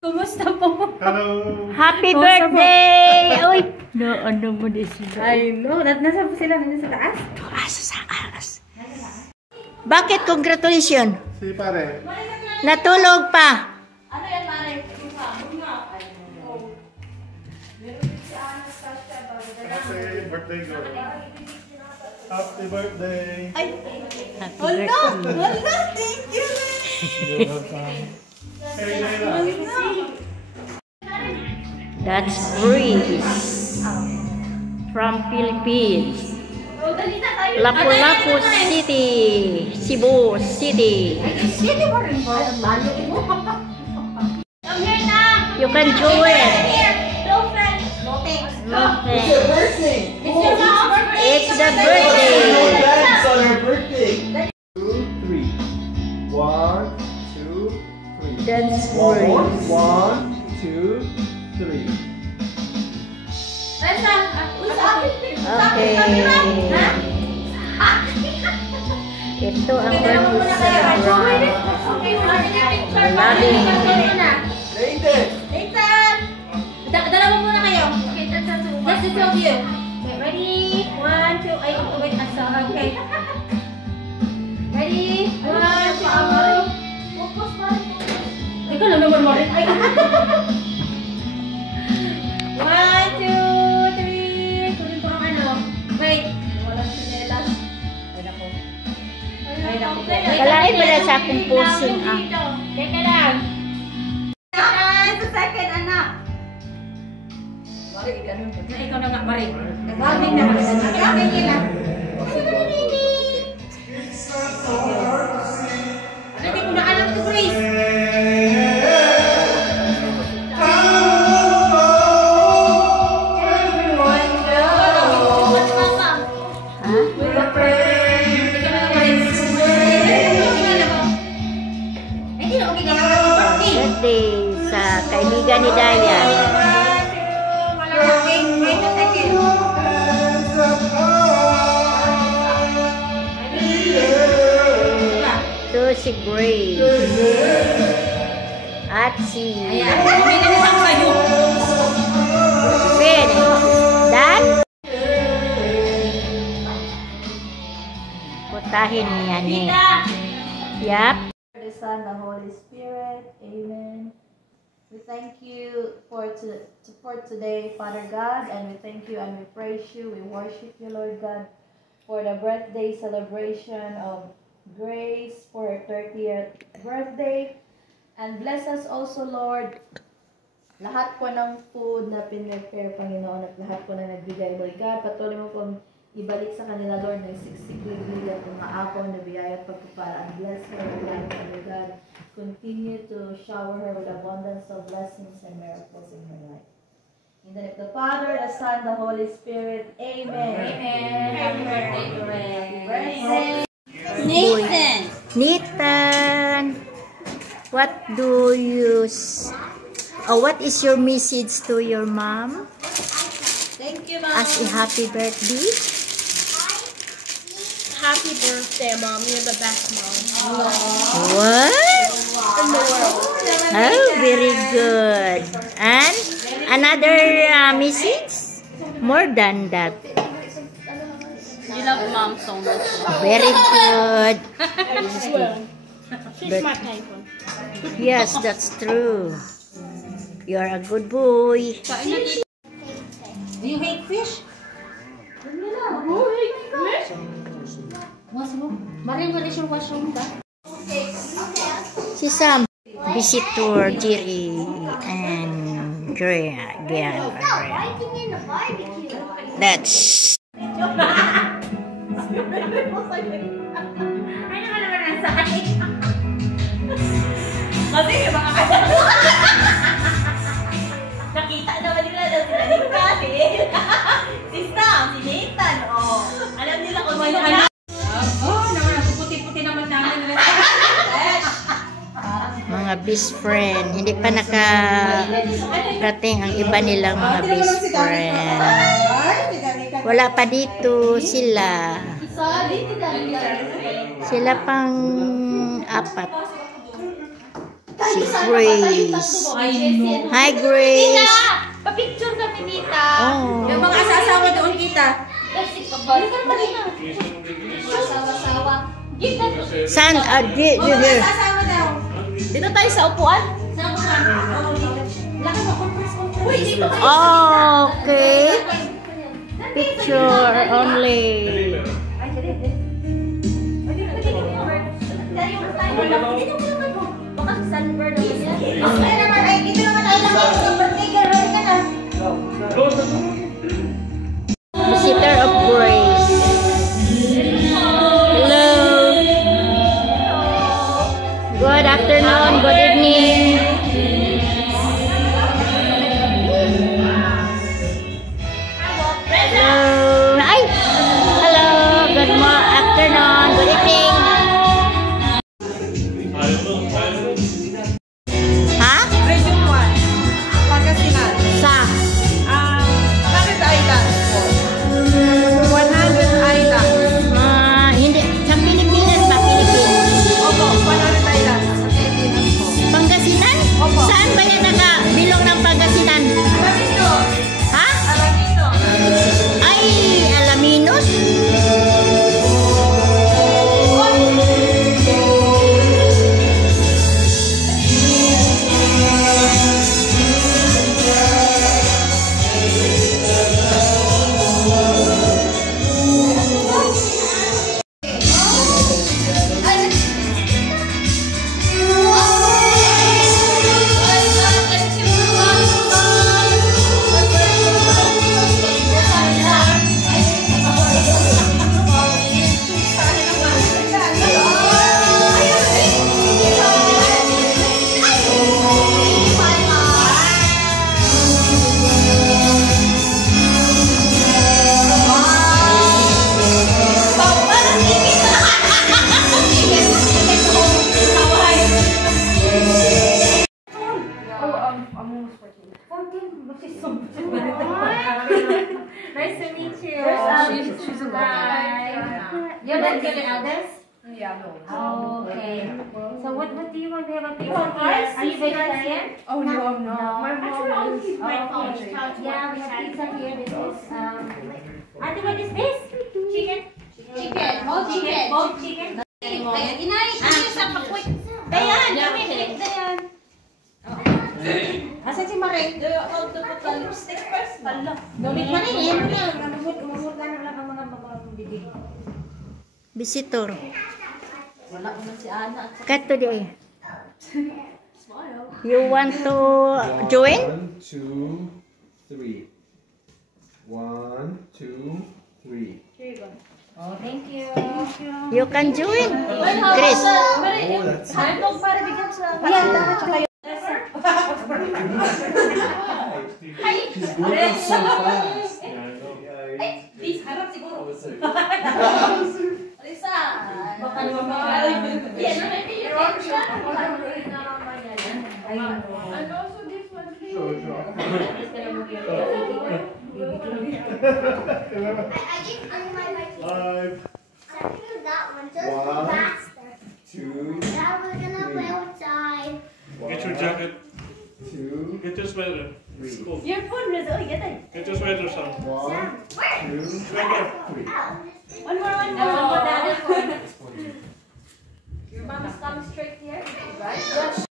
Kumusta po? Hello! Happy birthday! Uy! No, ano mo din sila? I know. Nasa po sila? Nasa taas? Sa taas. Bakit congratulations? Si pare. Natulog pa. Ano yan, Mare? Happy birthday, girl. Happy birthday. Happy Wala! birthday. Wala! Thank you! You're welcome. Hey, Layla. That's Breeze from Philippines. Lapu-Lapu City, Cebu City. City mo rin ba? Lalo mo. Come here na! You can do it. No friends. No thanks. Okay. Birthday! It's your mom's birthday. It's the birthday. Dance on her birthday. 2, 3. 1, 2, 3. That's One more. Breeze. 1, 2, 3. Okay. Ito ang birthday celebrant. Loving. Nathan! Nathan! Dalawa muna kayo. Okay, that's the two of you. Okay, ready? 1, 2. Ay, wait. Okay. Ready? 1, 2. Focus, Mari. Ikaw lang naman, Mari. Ay. 1, 2, 3. Kunin ko ang ano. Wait. Walang sinelas. Ay, naku. Ay, naku. Kalain ba na sa akong pusing ah? Teka lang. Sa second anak. Mari, ikaw na nga, Mari. Nag-gaming na. Nag-gaming nila. Ano, di ko na alam to, Grace. Birthday sa kaibigan ni Daya. To si Grace. At si Finn. Dan? Putahin niya ni. Yap. The Son, the Holy Spirit. Amen. We thank you for today, Father God, and we thank you and we praise you. We worship you, Lord God, for the birthday celebration of Grace for her 30th birthday. And bless us also, Lord, lahat po ng food na pinrepare, Panginoon, at lahat po na nagbigay, Lord God. Patuloy mo pong ibalik sa kanila, Lord, ng siksik-liglig at umaakaw na biyaya at pagpapala. And bless her, Lord God. Continue to shower her with abundance of blessings and miracles in her life. In the name of the Father, the Son, the Holy Spirit. Amen. Amen. Happy birthday, Happy birthday. Nathan, what do you what is your message to your mom Thank you, Mom. as a happy birthday? Happy birthday, Mom. You're the best mom What? in the world. Oh, very good. And another message? More than that. You love Mom so much. Very good. She's But- my type. Yes, that's true. You are a good boy. Do you hate fish? Maring, what is your washroom ba? Si Sam, visitor, Jerry, and Gian. That's Ano ka naman ang sakit? Kasi yung mga nakita naman nila na si Danica, si Sam, si Nathan, oh. Alam nila kung sino na. Oh, naman, puti-puti naman namin. mga best friend. Hindi pa nakarating ang iba nilang mga best friend. Wala pa dito sila. Sila pang 4. Si Grace. Hi, Grace. Tita! Pa-picture kami, tita. Oh. Yung mga asawa doon kita. Asawa-sawa. Give that to San, here. Asawa daw. Dito tayo sa upuan. Uy, dito tayo. Okay. Picture only. Baka sunburn naman yan. Ay naman, ay dito naman tayo lang sa birthday girl ka na. Visitor of Grace. Hello. Good afternoon. Good evening. Hello. Ay. Hello. Good afternoon. Good evening. Ha? Region 1. Pangasinan. Sa? 100 islands po. 100 islands. Hindi. Sa Pilipinas ba? Pilipinas. Opo, 100 islands. Sa Pilipinas po. Pangasinan? Opo. Saan ba yan nakabilong ng Pangasinan? Alamino. Ha? Alamino. Ay, Alaminos? Nice to meet you. She's You're the eldest? Yeah, no. Oh, okay. So what do you want to have a pizza here? Are you vegetarian? Oh, no, I'm not. My mom is okay. Yeah, we have pizza here. This is Auntie, what is this? Chicken? Chicken. Boiled chicken. Boiled chicken. Inay, sa pakwit. Dayan, dayan. Asan si Maring? Lipstick first. Talo. Dumit man eh. Yan mo lang. Mamut ka na lang ang mga bibig. Visitor. Wala ko na si Ana. Kato di. You want to join? 1, 2, 3. 1, 2, 3. Oh, thank you. You can join. Chris. Oh, that's Handog para bigyan sa... Ayan, dapat siya kayo. She's going so fast. Please, harap siguro. Oh, sorry. Lisa. Baka naman makalimutan. Yan, may pilihan siya. And also this one, please. Sure, sure. Five, One, 2, Get your jacket. 2, Get your sweater. It's 3. cold. Your phone, Liz. Oh, get it. Get your sweater, son. 1, 2, Sweater. 3. One more, one more. The other phone. Your mom is coming straight here, right?